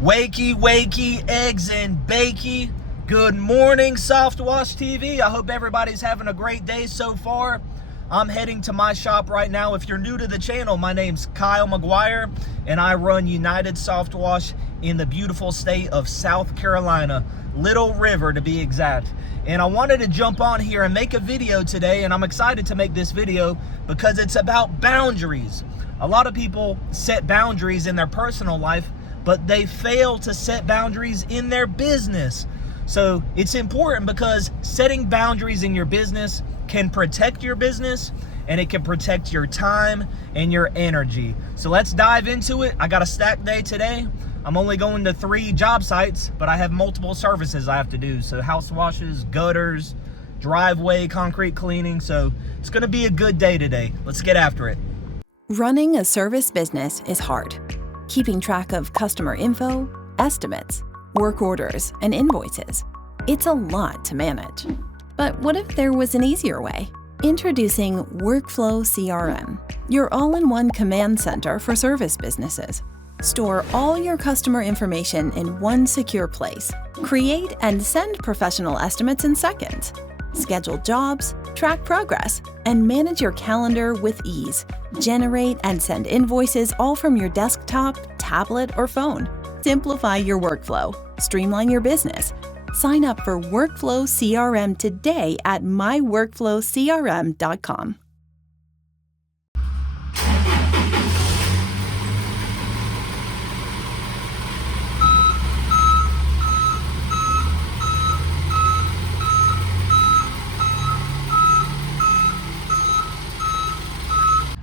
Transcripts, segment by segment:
Wakey, wakey, eggs and bakey. Good morning, Softwash TV. I hope everybody's having a great day so far. I'm heading to my shop right now. If you're new to the channel, my name's Kyle Maguire, and I run United Softwash in the beautiful state of South Carolina, Little River to be exact. And I wanted to jump on here and make a video today, and I'm excited to make this video because it's about boundaries. A lot of people set boundaries in their personal life, but they fail to set boundaries in their business. So it's important because setting boundaries in your business can protect your business, and it can protect your time and your energy. So let's dive into it. I got a stack day today. I'm only going to 3 job sites, but I have multiple services I have to do. So house washes, gutters, driveway, concrete cleaning. So it's gonna be a good day today. Let's get after it. Running a service business is hard. Keeping track of customer info, estimates, work orders, and invoices. It's a lot to manage. But what if there was an easier way? Introducing Workflow CRM, your all-in-one command center for service businesses. Store all your customer information in one secure place. Create and send professional estimates in seconds. Schedule jobs, track progress, and manage your calendar with ease. Generate and send invoices all from your desktop, tablet, or phone. Simplify your workflow. Streamline your business. Sign up for Workflow CRM today at myworkflowcrm.com.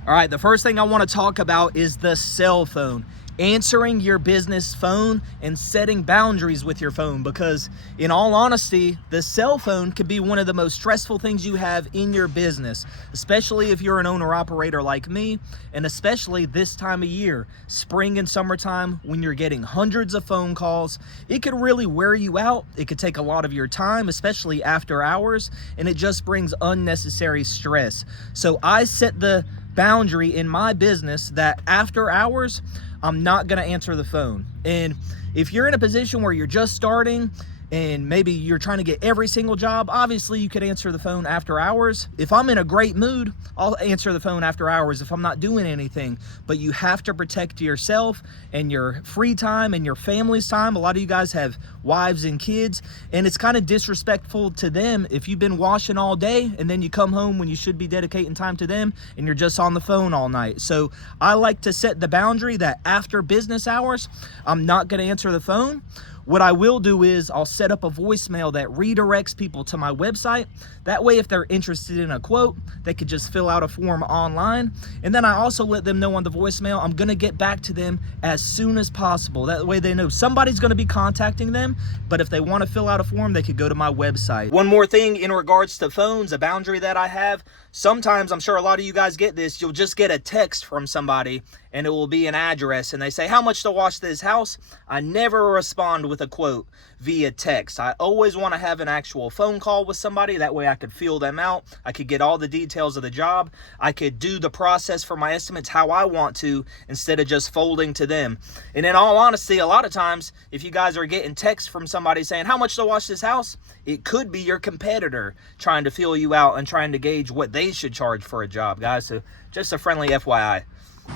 All right, the first thing I want to talk about is the cell phone. Answering your business phone and setting boundaries with your phone, because in all honesty, the cell phone could be one of the most stressful things you have in your business, especially if you're an owner operator like me, and especially this time of year, spring and summertime, when you're getting hundreds of phone calls. It could really wear you out. It could take a lot of your time, especially after hours, and it just brings unnecessary stress. So I set the boundary in my business that after hours, I'm not going to answer the phone. And if you're in a position where you're just starting and maybe you're trying to get every single job, obviously you could answer the phone after hours. If I'm in a great mood, I'll answer the phone after hours if I'm not doing anything. But you have to protect yourself and your free time and your family's time. A lot of you guys have wives and kids, and it's kind of disrespectful to them if you've been washing all day and then you come home when you should be dedicating time to them and you're just on the phone all night. So I like to set the boundary that after business hours, I'm not going to answer the phone. What I will do is I'll set up a voicemail that redirects people to my website. That way, if they're interested in a quote, they could just fill out a form online. And then I also let them know on the voicemail, I'm gonna get back to them as soon as possible. That way they know somebody's gonna be contacting them, but if they wanna fill out a form, they could go to my website. One more thing in regards to phones, a boundary that I have. Sometimes, I'm sure a lot of you guys get this, you'll just get a text from somebody and it will be an address and they say, how much to wash this house? I never respond with a quote via text. I always want to have an actual phone call with somebody. That way I could feel them out. I could get all the details of the job. I could do the process for my estimates how I want to instead of just folding to them. And in all honesty, a lot of times, if you guys are getting texts from somebody saying, how much to wash this house? It could be your competitor trying to feel you out and trying to gauge what they should charge for a job, guys. So just a friendly FYI.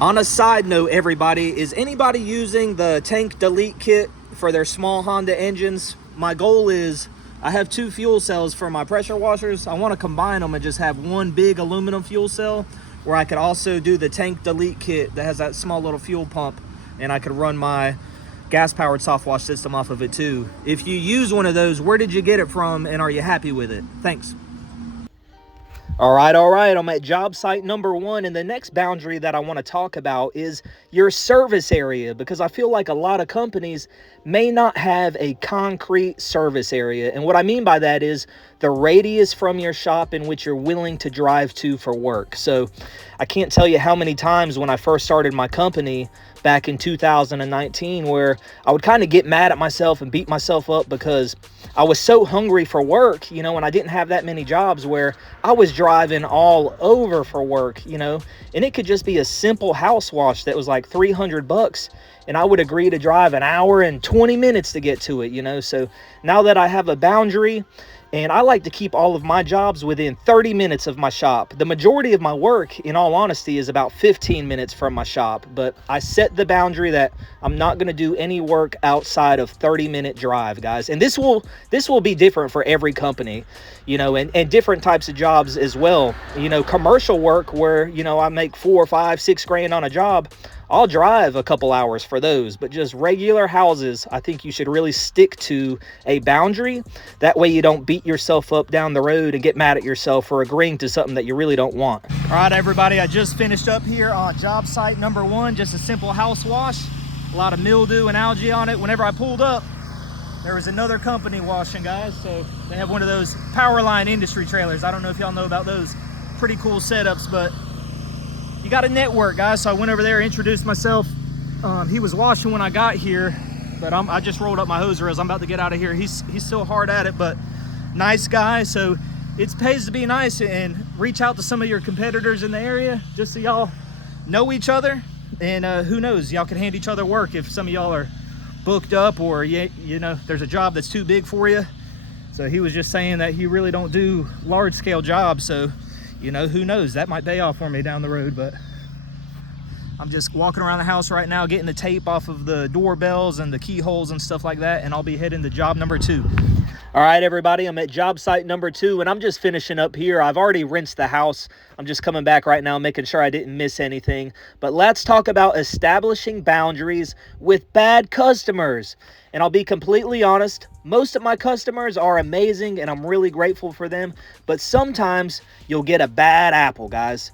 On a side note, everybody, is anybody using the tank delete kit for their small Honda engines? My goal is I have 2 fuel cells for my pressure washers. I want to combine them and just have one big aluminum fuel cell where I could also do the tank delete kit that has that small little fuel pump, and I could run my gas-powered soft wash system off of it too. If you use one of those, where did you get it from and are you happy with it? Thanks. All right, I'm at job site number 1, and the next boundary that I want to talk about is your service area, because I feel like a lot of companies may not have a concrete service area. And what I mean by that is the radius from your shop in which you're willing to drive to for work. So I can't tell you how many times when I first started my company back in 2019 where I would kind of get mad at myself and beat myself up because I was so hungry for work, you know, and I didn't have that many jobs where I was driving all over for work, you know, and it could just be a simple house wash that was like $300, and I would agree to drive an hour and 20 minutes to get to it, you know. So now that I have a boundary, and I like to keep all of my jobs within 30 minutes of my shop. The majority of my work, in all honesty, is about 15 minutes from my shop. But I set the boundary that I'm not going to do any work outside of 30-minute drive, guys. And this will be different for every company, you know, and different types of jobs as well. You know, commercial work where, you know, I make 4 or 5, 6 grand on a job, I'll drive a couple hours for those. But just regular houses, I think you should really stick to a boundary. That way you don't beat yourself up down the road and get mad at yourself for agreeing to something that you really don't want. All right, everybody, I just finished up here on job site number 1, just a simple house wash. A lot of mildew and algae on it. Whenever I pulled up, there was another company washing, guys. So they have one of those power line industry trailers. I don't know if y'all know about those. Pretty cool setups, but you got to network, guys. So I went over there, introduced myself. He was washing when I got here, but I just rolled up my hose rails. I'm about to get out of here. He's still hard at it, but nice guy. So it pays to be nice and reach out to some of your competitors in the area just so y'all know each other. And who knows, y'all can hand each other work if some of y'all are booked up or you know there's a job that's too big for you. So he was just saying that he really don't do large scale jobs, so you know, who knows, that might pay off for me down the road. But I'm just walking around the house right now, getting the tape off of the doorbells and the keyholes and stuff like that, and I'll be heading to job number 2. All right, everybody, I'm at job site number 2, and I'm just finishing up here. I've already rinsed the house. I'm just coming back right now, making sure I didn't miss anything. But let's talk about establishing boundaries with bad customers. And I'll be completely honest, most of my customers are amazing, and I'm really grateful for them. But sometimes you'll get a bad apple, guys.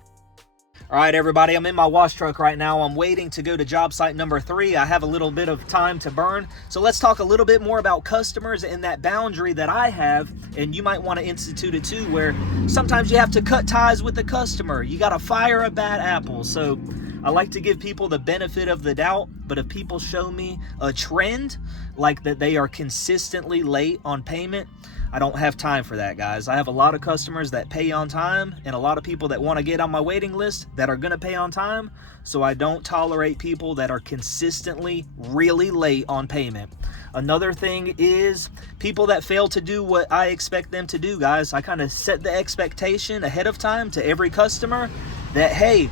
All right, everybody, I'm in my wash truck right now. I'm waiting to go to job site number 3. I have a little bit of time to burn. So let's talk a little bit more about customers and that boundary that I have. And you might want to institute it too, where sometimes you have to cut ties with the customer. You got to fire a bad apple. So I like to give people the benefit of the doubt. But if people show me a trend, like that they are consistently late on payment, I don't have time for that, guys. I have a lot of customers that pay on time and a lot of people that want to get on my waiting list that are going to pay on time. So I don't tolerate people that are consistently really late on payment. Another thing is people that fail to do what I expect them to do, guys. I kind of set the expectation ahead of time to every customer that, hey,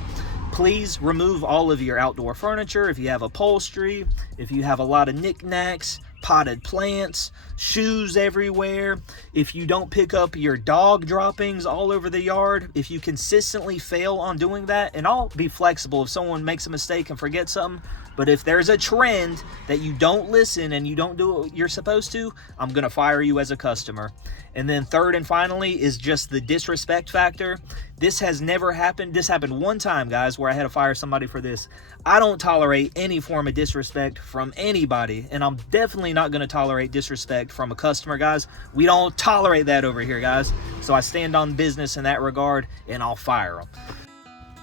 please remove all of your outdoor furniture. If you have upholstery, if you have a lot of knickknacks, potted plants, shoes everywhere, if you don't pick up your dog droppings all over the yard, if you consistently fail on doing that, and I'll be flexible if someone makes a mistake and forgets something, but if there's a trend that you don't listen and you don't do what you're supposed to, I'm gonna fire you as a customer. And then third and finally is just the disrespect factor. This has never happened. This happened one time, guys, where I had to fire somebody for this. I don't tolerate any form of disrespect from anybody, and I'm definitely not going to tolerate disrespect from a customer, guys. We don't tolerate that over here, guys. So I stand on business in that regard, and I'll fire them.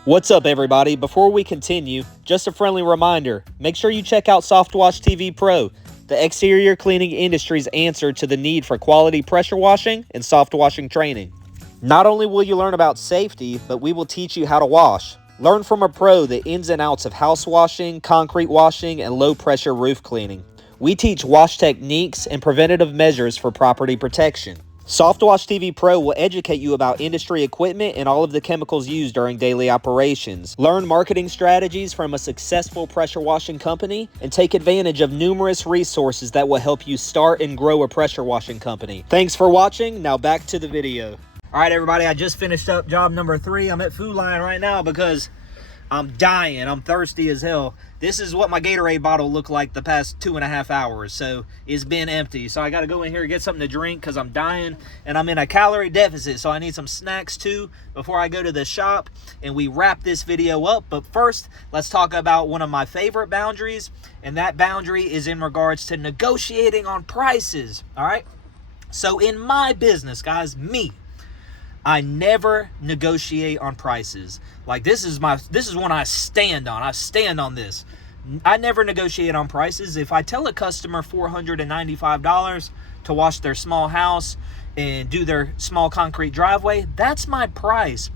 What's up, everybody? Before we continue, just a friendly reminder, make sure you check out Softwash TV Pro, the exterior cleaning industry's answer to the need for quality pressure washing and soft washing training. Not only will you learn about safety, but we will teach you how to wash. Learn from a pro the ins and outs of house washing, concrete washing, and low-pressure roof cleaning. We teach wash techniques and preventative measures for property protection. Softwash TV Pro will educate you about industry equipment and all of the chemicals used during daily operations. Learn marketing strategies from a successful pressure washing company and take advantage of numerous resources that will help you start and grow a pressure washing company. Thanks for watching. Now back to the video. All right, everybody, I just finished up job number 3. I'm at Food Lion right now because I'm dying. I'm thirsty as hell. This is what my Gatorade bottle looked like the past 2.5 hours. So it's been empty. So I got to go in here and get something to drink because I'm dying and I'm in a calorie deficit. So I need some snacks too before I go to the shop and we wrap this video up. But first, let's talk about one of my favorite boundaries. And that boundary is in regards to negotiating on prices. All right. So in my business, guys, I never negotiate on prices. Like this is one I stand on. I stand on this. I never negotiate on prices. If I tell a customer $495 to wash their small house and do their small concrete driveway, that's my price.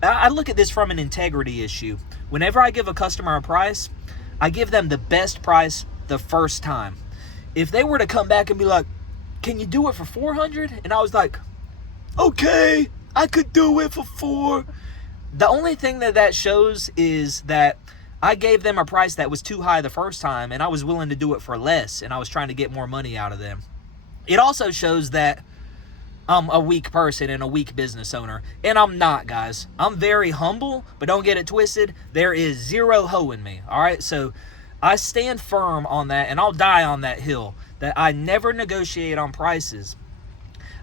I look at this from an integrity issue. Whenever I give a customer a price, I give them the best price the first time. If they were to come back and be like, can you do it for 400? And I was like, okay, I could do it for 4. The only thing that shows is that I gave them a price that was too high the first time, and I was willing to do it for less, and I was trying to get more money out of them. It also shows that I'm a weak person and a weak business owner, and I'm not, guys. I'm very humble, but don't get it twisted. There is zero hoe in me, all right? So I stand firm on that, and I'll die on that hill, that I never negotiate on prices.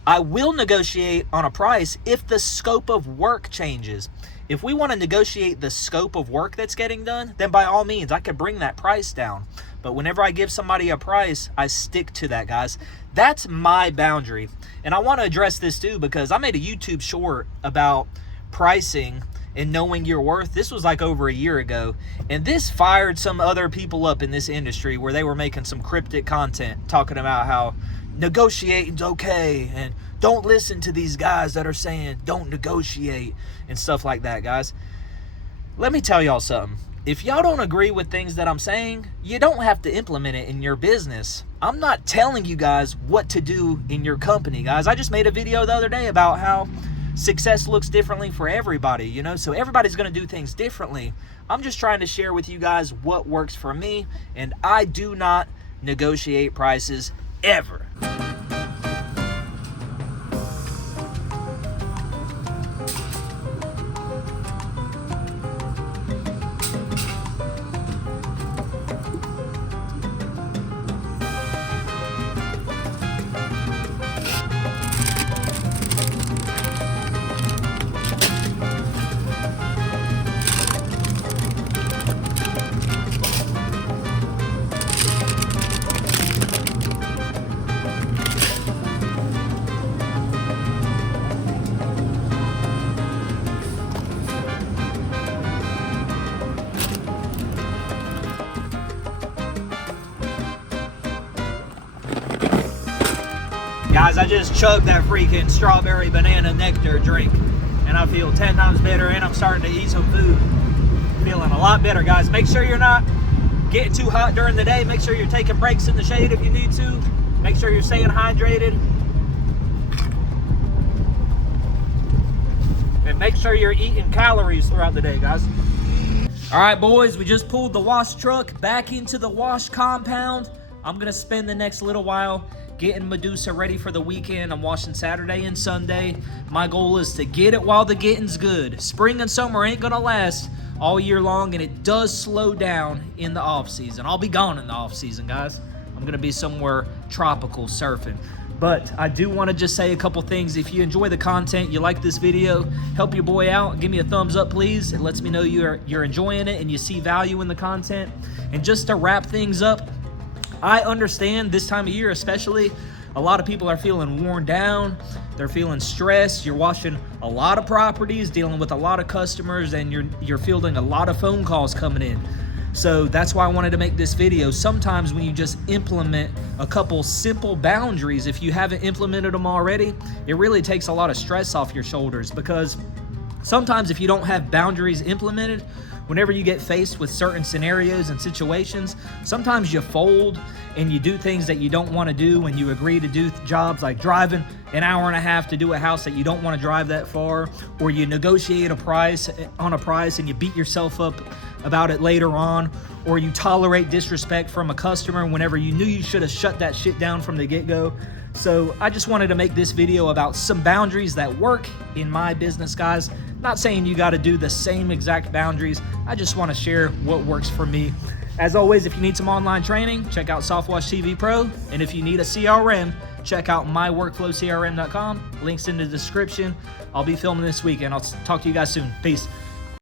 I will negotiate on a price if the scope of work changes. If we want to negotiate the scope of work that's getting done, then by all means, I could bring that price down. But whenever I give somebody a price, I stick to that, guys. That's my boundary. And I want to address this too, because I made a YouTube short about pricing and knowing your worth. This was like over a year ago. And this fired some other people up in this industry where they were making some cryptic content talking about how negotiating's okay and don't listen to these guys that are saying don't negotiate and stuff like that, guys. Let me tell y'all something. If y'all don't agree with things that I'm saying, you don't have to implement it in your business. I'm not telling you guys what to do in your company, guys. I just made a video the other day about how success looks differently for everybody, you know, so everybody's going to do things differently. I'm just trying to share with you guys what works for me, and I do not negotiate prices ever. Guys, I just chugged that freaking strawberry banana nectar drink, and I feel 10 times better, and I'm starting to eat some food. Feeling a lot better, guys. Make sure you're not getting too hot during the day. Make sure you're taking breaks in the shade if you need to. Make sure you're staying hydrated. And make sure you're eating calories throughout the day, guys. All right, boys, we just pulled the wash truck back into the wash compound. I'm gonna spend the next little while getting Medusa ready for the weekend. I'm washing Saturday and Sunday. My goal is to get it while the getting's good. Spring and summer ain't gonna last all year long, and it does slow down in the off season. I'll be gone in the off season, guys. I'm gonna be somewhere tropical surfing. But I do want to just say a couple things. If you enjoy the content, you like this video, help your boy out, give me a thumbs up, please. It lets me know you're enjoying it and you see value in the content. And just to wrap things up, I understand this time of year especially, a lot of people are feeling worn down. They're feeling stressed. You're washing a lot of properties, dealing with a lot of customers, and you're fielding a lot of phone calls coming in. So that's why I wanted to make this video. Sometimes when you just implement a couple simple boundaries, if you haven't implemented them already, it really takes a lot of stress off your shoulders, because sometimes if you don't have boundaries implemented, whenever you get faced with certain scenarios and situations, sometimes you fold and you do things that you don't want to do when you agree to do jobs like driving an hour and a half to do a house that you don't want to drive that far, or you negotiate a price and you beat yourself up about it later on, or you tolerate disrespect from a customer whenever you knew you should have shut that shit down from the get-go. So I just wanted to make this video about some boundaries that work in my business, guys. Not saying you got to do the same exact boundaries. I just want to share what works for me. As always, if you need some online training, check out Softwash TV Pro. And if you need a CRM, check out myworkflowcrm.com. Links in the description. I'll be filming this weekend. I'll talk to you guys soon. Peace.